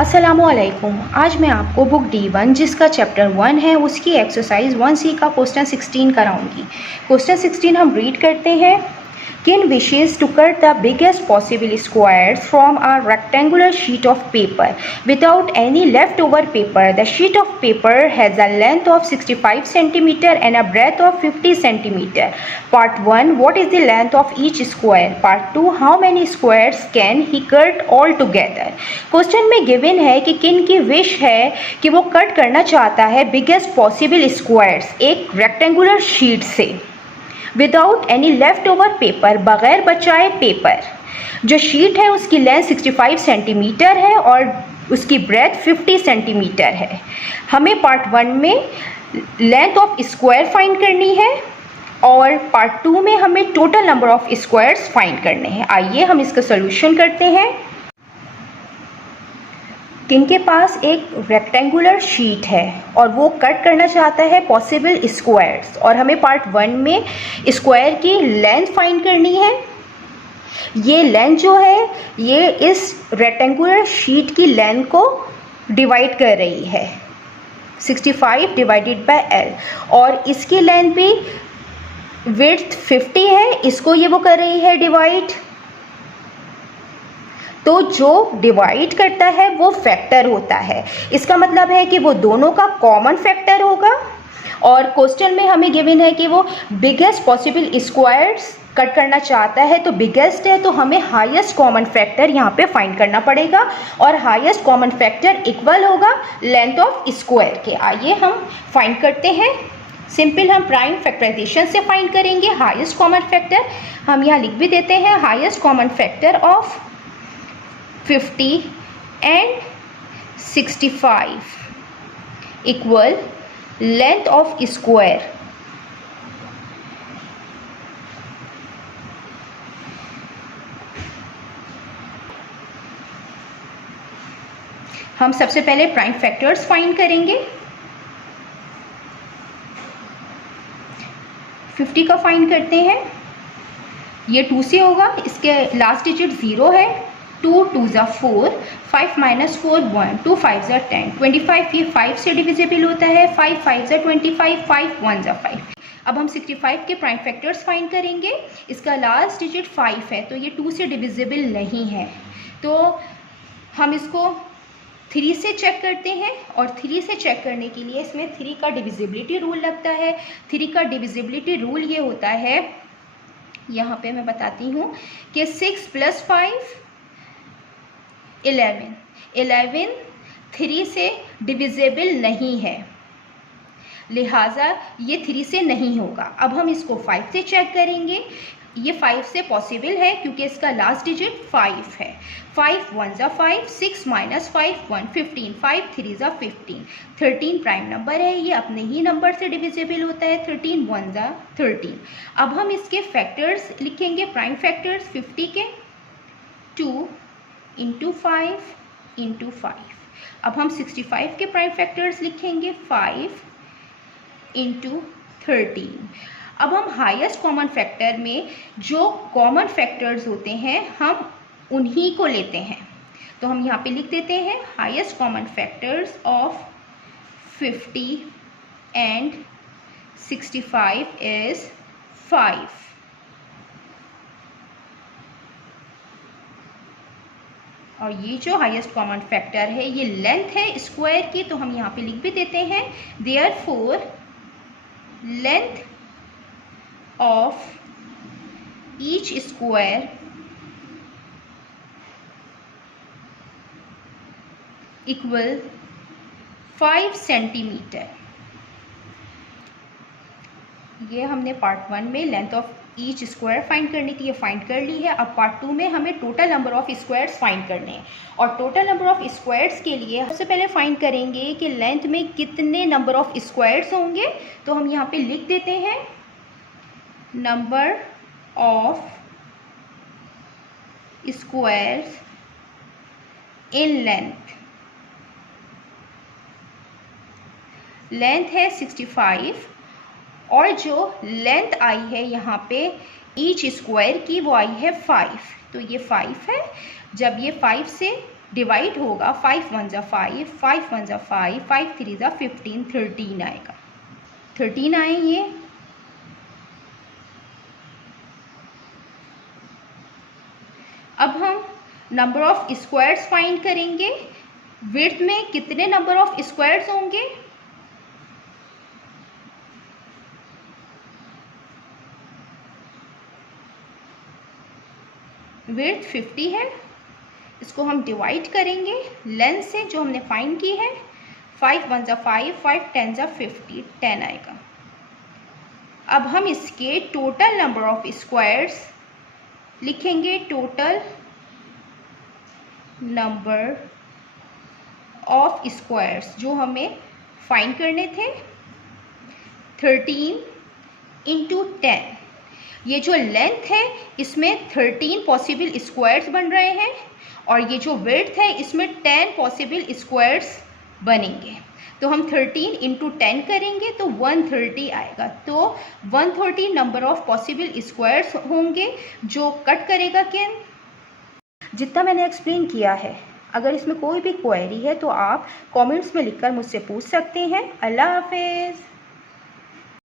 अस्सलामुअलैकुम। आज मैं आपको बुक D1 जिसका चैप्टर 1 है उसकी एक्सरसाइज 1C का क्वेश्चन 16 कराऊंगी। क्वेश्चन 16 हम रीड करते हैं। किन wishes to cut the biggest possible squares from a rectangular sheet of paper without any leftover paper. The sheet of paper has a length of 65 cm and a breadth of 50 cm. Part 1. What is the length of each square? Part 2. How many squares can he cut all together? Question में given है कि किन की wish है कि वो cut करना चाहता है बिगेस्ट पॉसिबल स्क्वायर्स एक रेक्टेंगुलर शीट से without any left over paper, बगैर बचाए पेपर। जो शीट है उसकी लेंथ 65 सेंटीमीटर है और उसकी ब्रेथ 50 सेंटीमीटर है। हमें पार्ट 1 में लेंथ ऑफ स्क्वायर फाइंड करनी है और पार्ट 2 में हमें total number of squares find करने हैं। आइए हम इसका सोल्यूशन करते हैं। किनके पास एक रेक्टेंगुलर शीट है और वो कट करना चाहता है पॉसिबल स्क्वायर्स, और हमें पार्ट 1 में स्क्वायर की लेंथ फाइंड करनी है। ये लेंथ जो है ये इस रेक्टेंगुलर शीट की लेंथ को डिवाइड कर रही है, 65 डिवाइडेड बाय L, और इसकी लेंथ भी विड्थ 50 है, इसको ये वो कर रही है डिवाइड। तो जो डिवाइड करता है वो फैक्टर होता है, इसका मतलब है कि वो दोनों का कॉमन फैक्टर होगा। और क्वेश्चन में हमें गिवन है कि वो बिगेस्ट पॉसिबल स्क्वायर्स कट करना चाहता है, तो बिगेस्ट है तो हमें हाईएस्ट कॉमन फैक्टर यहाँ पे फाइंड करना पड़ेगा, और हाईएस्ट कॉमन फैक्टर इक्वल होगा लेंथ ऑफ स्क्वायर के। आइए हम फाइंड करते हैं। सिंपल हम प्राइम फैक्टराइजेशन से फाइंड करेंगे हाईएस्ट कॉमन फैक्टर। हम यहाँ लिख भी देते हैं highest common factor of 50 and 65 equal length of square हम सबसे पहले प्राइम फैक्टर्स फाइंड करेंगे। 50 का फाइंड करते हैं। ये 2 से होगा, इसके लास्ट डिजिट 0 है। 2 2 ज़ा 4, 5 माइनस 4 1, 2 5 ज़ा 10, 25 ये 5 से डिविजिबल होता है, 5 5 ज़ा 25, 5 1 ज़ा 5। अब हम 65 के प्राइम फैक्टर्स फाइंड करेंगे। इसका लास्ट डिजिट 5 है तो ये 2 से डिविजिबल नहीं है, तो हम इसको 3 से चेक करते हैं। और 3 से चेक करने के लिए इसमें 3 का डिविजिबिलिटी रूल लगता है। 3 का डिविजिबिलिटी रूल ये होता है, यहाँ पे मैं बताती हूँ कि 6 + 5 11, 3 से डिविजिबल नहीं है, लिहाजा ये 3 से नहीं होगा। अब हम इसको 5 से चेक करेंगे। ये 5 से पॉसिबल है क्योंकि इसका लास्ट डिजिट 5 है। 5 1 ज़ा 5, 6 माइनस 5 1, 15, 5 3 ज़ा 15। 13 प्राइम नंबर है, ये अपने ही नंबर से डिविजिबल होता है। 13 1 ज़ा 13। अब हम इसके फैक्टर्स लिखेंगे, प्राइम फैक्टर्स 50 के 2 × 5 × 5। अब हम 65 के प्राइम फैक्टर्स लिखेंगे 5 × 13। अब हम हाईएस्ट कॉमन फैक्टर में जो कॉमन फैक्टर्स होते हैं हम उन्हीं को लेते हैं, तो हम यहाँ पे लिख देते हैं highest common factors of 50 and 65 is 5। और ये जो हाईएस्ट कॉमन फैक्टर है ये लेंथ है स्क्वायर की, तो हम यहाँ पे लिख भी देते हैं therefore length of each square equal 5 centimetre. ये हमने पार्ट 1 में length of each square find करनी थी, ये फाइंड कर ली है। अब पार्ट 2 में हमें total number of squares find करने हैं, और टोटल नंबर ऑफ स्क्वायर्स के लिए सबसे पहले फाइंड करेंगे कि लेंथ में कितने नंबर ऑफ स्क्वायर्स होंगे। तो हम यहाँ पे लिख देते हैं number of squares in length. Length है 65 और जो लेंथ आई है यहाँ पे ईच स्क्वायर की वो आई है 5, तो ये 5 है। जब ये 5 से डिवाइड होगा 5 1 ज़ा 5, 5 1 ज़ा 5, 5 3 ज़ा 15, 13 आएगा। 13 आए ये। अब हम नंबर ऑफ स्क्वायर्स फाइंड करेंगे। विड्थ में कितने नंबर ऑफ स्क्वायर्स होंगे? विड्थ 50 है, इसको हम डिवाइड करेंगे लेंथ से जो हमने फाइंड की है। 5 1 ज़ा 5, 5 10 ज़ा 50, 10 आएगा। अब हम इसके टोटल नंबर ऑफ स्क्वायर्स लिखेंगे। टोटल नंबर ऑफ स्क्वायर्स जो हमें फाइंड करने थे 13 इंटू 10। ये जो लेंथ है इसमें 13 पॉसिबल स्क्वायर्स बन रहे हैं और ये जो विड्थ है इसमें 10 पॉसिबल स्क्वायर्स बनेंगे। तो हम 13 इंटू 10 करेंगे तो 130 आएगा। तो 130 नंबर ऑफ पॉसिबल स्क्वायर्स होंगे जो कट करेगा किन। जितना मैंने एक्सप्लेन किया है, अगर इसमें कोई भी क्वेरी है तो आप कमेंट्स में लिखकर मुझसे पूछ सकते हैं। अल्लाह हाफिज़।